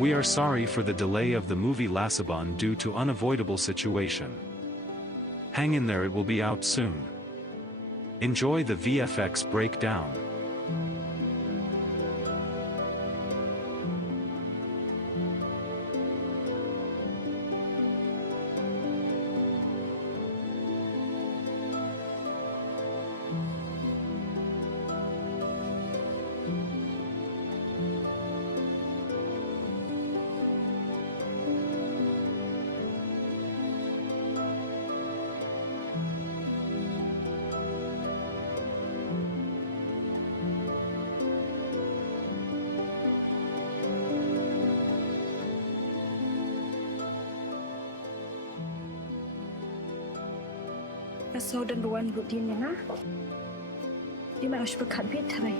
We are sorry for the delay of the movie Lasabon due to unavoidable situation. Hang in there, it will be out soon. Enjoy the VFX breakdown. Asal dan ruan buat dia na. Dia mahu bekat betai.